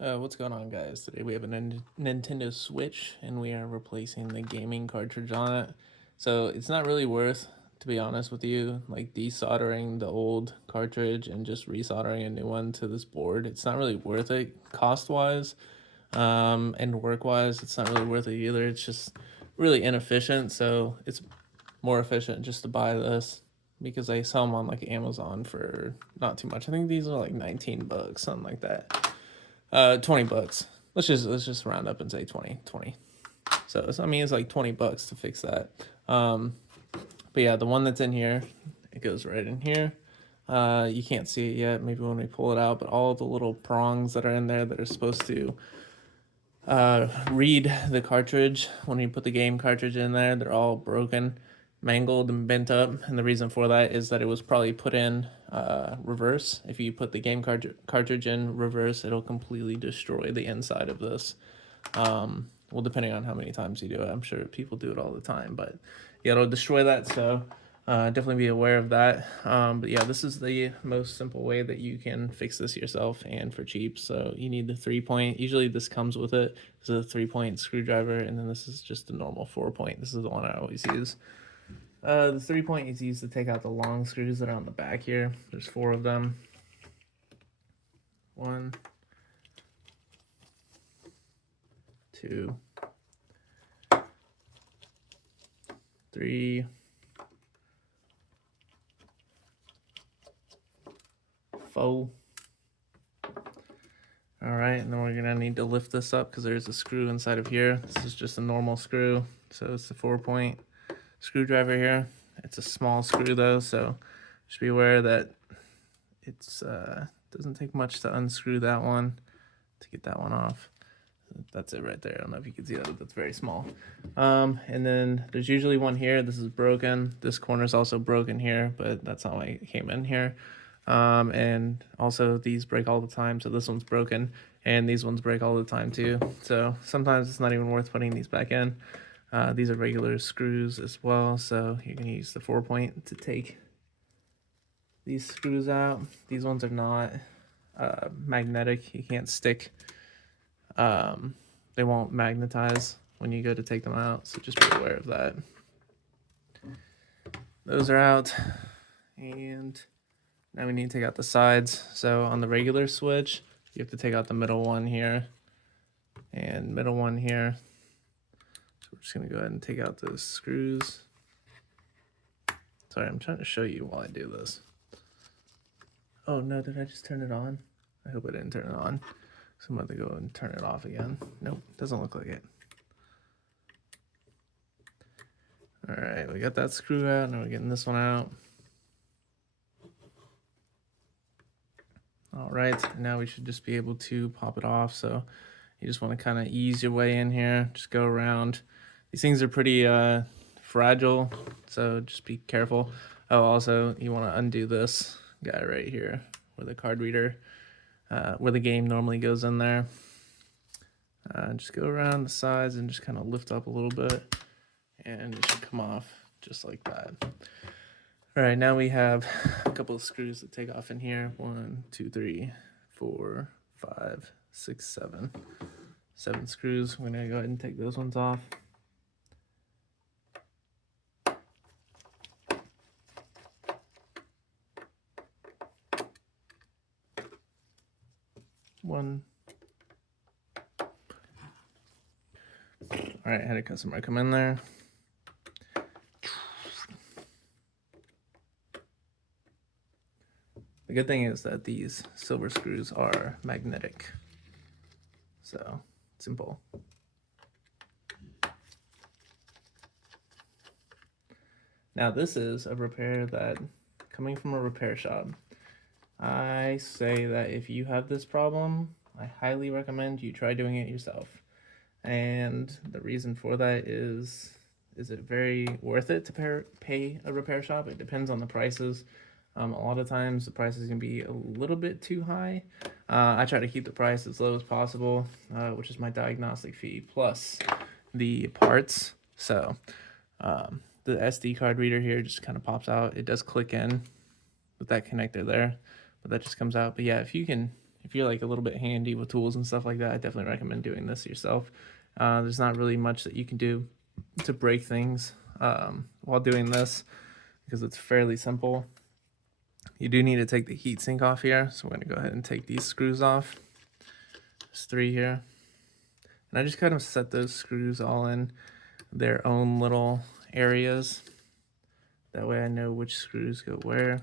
What's going on, guys? Today we have a Nintendo Switch and we are replacing the gaming cartridge on it. So it's not really worth, to be honest with you, like desoldering the old cartridge and just resoldering a new one to this board. It's not really worth it cost-wise, and work-wise. It's not really worth it either. It's just really inefficient. So it's more efficient just to buy this because they sell them on like Amazon for not too much. I think these are like 19 bucks, something like that. 20 bucks. Let's just round up and say 20. So I mean it's like 20 bucks to fix that. But yeah, the one that's in here, it goes right in here. You can't see it yet, maybe when we pull it out, but all the little prongs that are in there that are supposed to read the cartridge when you put the game cartridge in there, they're all broken, mangled, and bent up. And the reason for that is that it was probably put in reverse. If you put the game cartridge in reverse, it'll completely destroy the inside of this. Well, depending on how many times you do it, I'm sure people do it all the time, but yeah, it'll destroy that. So definitely be aware of that. But yeah, this is the most simple way that you can fix this yourself and for cheap. So you need the 3-point. Usually this comes with it. This is a 3-point screwdriver, and then this is just a normal 4-point. This is the one I always use. The 3-point is used to take out the long screws that are on the back here. There's 4 of them. 1, 2, 3, 4. All right, and then we're gonna need to lift this up because there's a screw inside of here. This is just a normal screw, so it's a 4-point screwdriver here. It's a small screw though, so just be aware that it's doesn't take much to unscrew that one to get that one off. That's it right there. I don't know if you can see that, but that's very small. And then there's usually one here. This is broken. This corner is also broken here, but that's how I came in here. And also these break all the time, so this one's broken, and these ones break all the time too. So sometimes it's not even worth putting these back in. These are regular screws as well, so you're gonna use the 4-point to take these screws out. These ones are not magnetic. You can't stick. They won't magnetize when you go to take them out, so just be aware of that. Those are out, and now we need to take out the sides. So on the regular switch, you have to take out the middle one here and middle one here. So we're just gonna go ahead and take out those screws. Sorry, I'm trying to show you while I do this. Oh no, did I just turn it on? I hope I didn't turn it on. So I'm about to go and turn it off again. Nope, doesn't look like it. All right, we got that screw out. Now we're getting this one out. All right, now we should just be able to pop it off. So you just want to kind of ease your way in here. Just go around. These things are pretty fragile, so just be careful. Oh, also, you want to undo this guy right here where the card reader, where the game normally goes in there. Just go around the sides and just kind of lift up a little bit, and it should come off just like that. All right, now we have a couple of screws to take off in here. 1, 2, 3, 4, 5, 6, 7. 7 screws. We're gonna go ahead and take those ones off. One. All right, had a customer come in there. The good thing is that these silver screws are magnetic, so simple. Now this is a repair that, coming from a repair shop, I say that if you have this problem, I highly recommend you try doing it yourself. And the reason for that is it very worth it to pay a repair shop? It depends on the prices. A lot of times the prices can be a little bit too high. I try to keep the price as low as possible, which is my diagnostic fee plus the parts. So the SD card reader here just kind of pops out. It does click in with that connector there, but that just comes out. But yeah, if you can if you're like a little bit handy with tools and stuff like that, I definitely recommend doing this yourself. There's not really much that you can do to break things while doing this because it's fairly simple. You do need to take the heatsink off here, so we're going to go ahead and take these screws off. There's 3 here. And I just kind of set those screws all in their own little areas. That way I know which screws go where.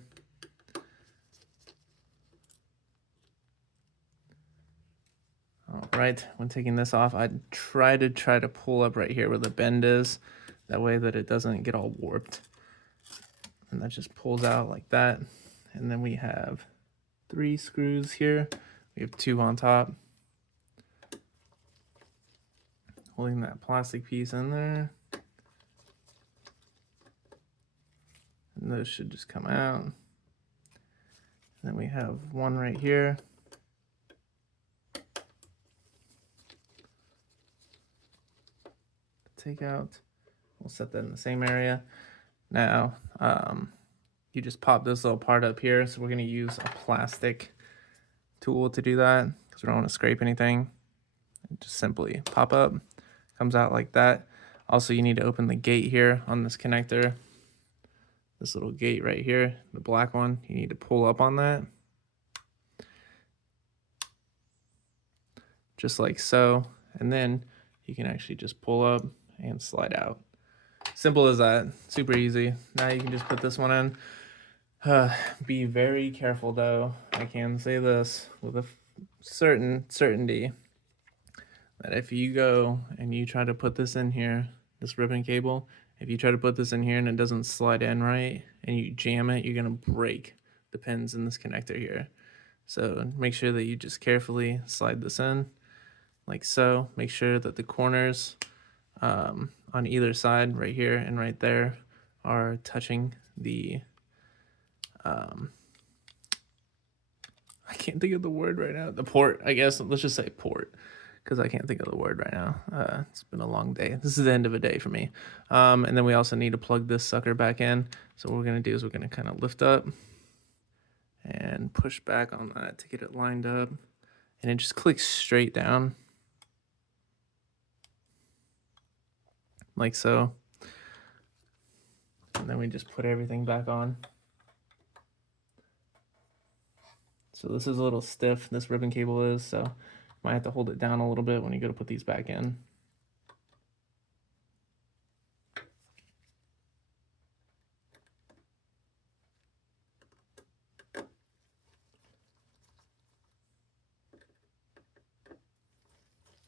All right, when taking this off, I try to pull up right here where the bend is. That way that it doesn't get all warped. And that just pulls out like that. And then we have 3 screws here. We have 2 on top. Holding that plastic piece in there. And those should just come out. And then we have 1 right here. Take out. We'll set that in the same area. Now, you just pop this little part up here. So we're going to use a plastic tool to do that because we don't want to scrape anything. Just simply pop up, comes out like that. Also, you need to open the gate here on this connector. This little gate right here, the black one, you need to pull up on that. Just like so. And then you can actually just pull up and slide out. Simple as that, super easy. Now you can just put this one in. Be very careful though. I can say this with a certainty that if you go and you try to put this in here, this ribbon cable, if you try to put this in here and it doesn't slide in right and you jam it, you're gonna break the pins in this connector here. So make sure that you just carefully slide this in like so. Make sure that the corners on either side, right here and right there, are touching the I can't think of the word right now. The port, I guess. Let's just say port, because I can't think of the word right now. It's been a long day. This is the end of a day for me. And then we also need to plug this sucker back in. So what we're going to do is we're going to kind of lift up and push back on that to get it lined up. And it just clicks straight down. Like so. And then we just put everything back on. So this is a little stiff, this ribbon cable is, so you might have to hold it down a little bit when you go to put these back in.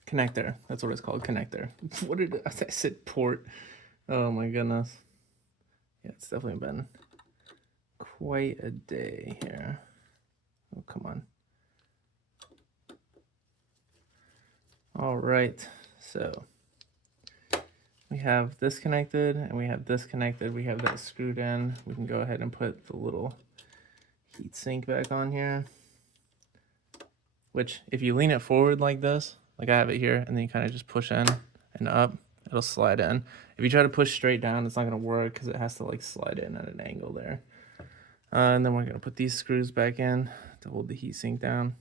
Connector, that's what it's called, connector. What did I said port? Oh my goodness. Yeah, it's definitely been quite a day here. Oh, come on. All right, so we have this connected and we have this connected. We have that screwed in. We can go ahead and put the little heat sink back on here, which if you lean it forward like this, like I have it here, and then you kind of just push in and up, it'll slide in. If you try to push straight down, it's not going to work because it has to like slide in at an angle there. And then we're going to put these screws back in to hold the heat sink down.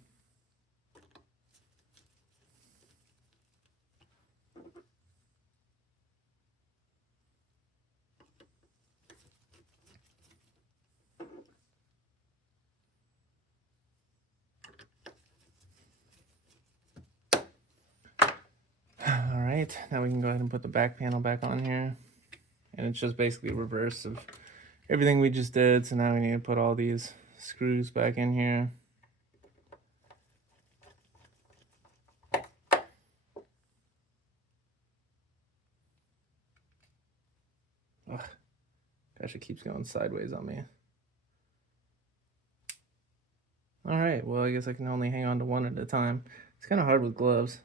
All right, now we can go ahead and put the back panel back on here. And it's just basically reverse of everything we just did. So now we need to put all these screws back in here. Ugh. Gosh, it keeps going sideways on me. All right, well, I guess I can only hang on to one at a time. It's kind of hard with gloves.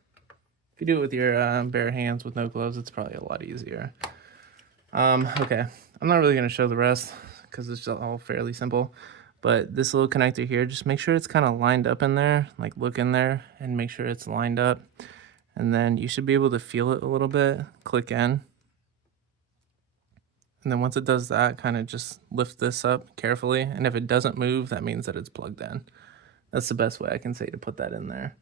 If you do it with your bare hands with no gloves, it's probably a lot easier. Okay, I'm not really going to show the rest because it's all fairly simple. But this little connector here, just make sure it's kind of lined up in there. Like look in there and make sure it's lined up. And then you should be able to feel it a little bit. Click in. And then once it does that, kind of just lift this up carefully. And if it doesn't move, that means that it's plugged in. That's the best way I can say to put that in there.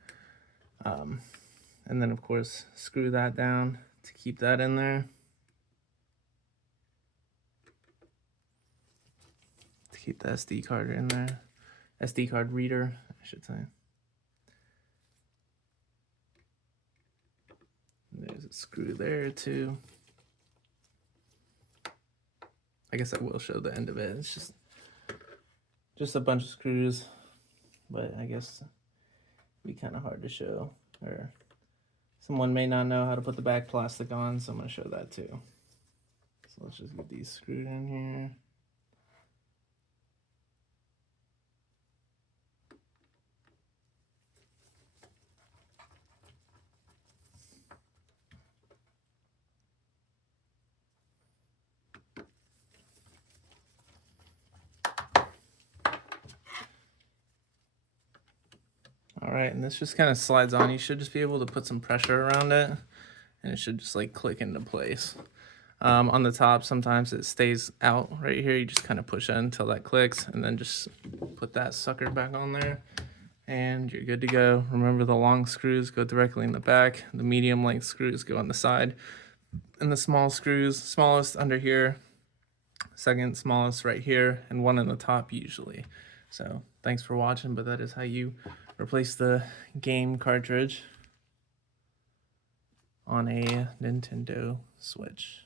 And then of course screw that down to keep that in there. To keep the SD card in there. SD card reader, I should say. There's a screw there too. I guess I will show the end of it. It's just a bunch of screws, but I guess it'd be kind of hard to show, or someone may not know how to put the back plastic on, so I'm going to show that too. So let's just get these screwed in here. All right, and this just kind of slides on. You should just be able to put some pressure around it, and it should just like click into place. On the top, sometimes it stays out right here. You just kind of push it until that clicks, and then just put that sucker back on there, and you're good to go. Remember, the long screws go directly in the back. The medium length screws go on the side, and the small screws, smallest under here, second smallest right here, and one in the top usually. So thanks for watching, but that is how you replace the game cartridge on a Nintendo Switch.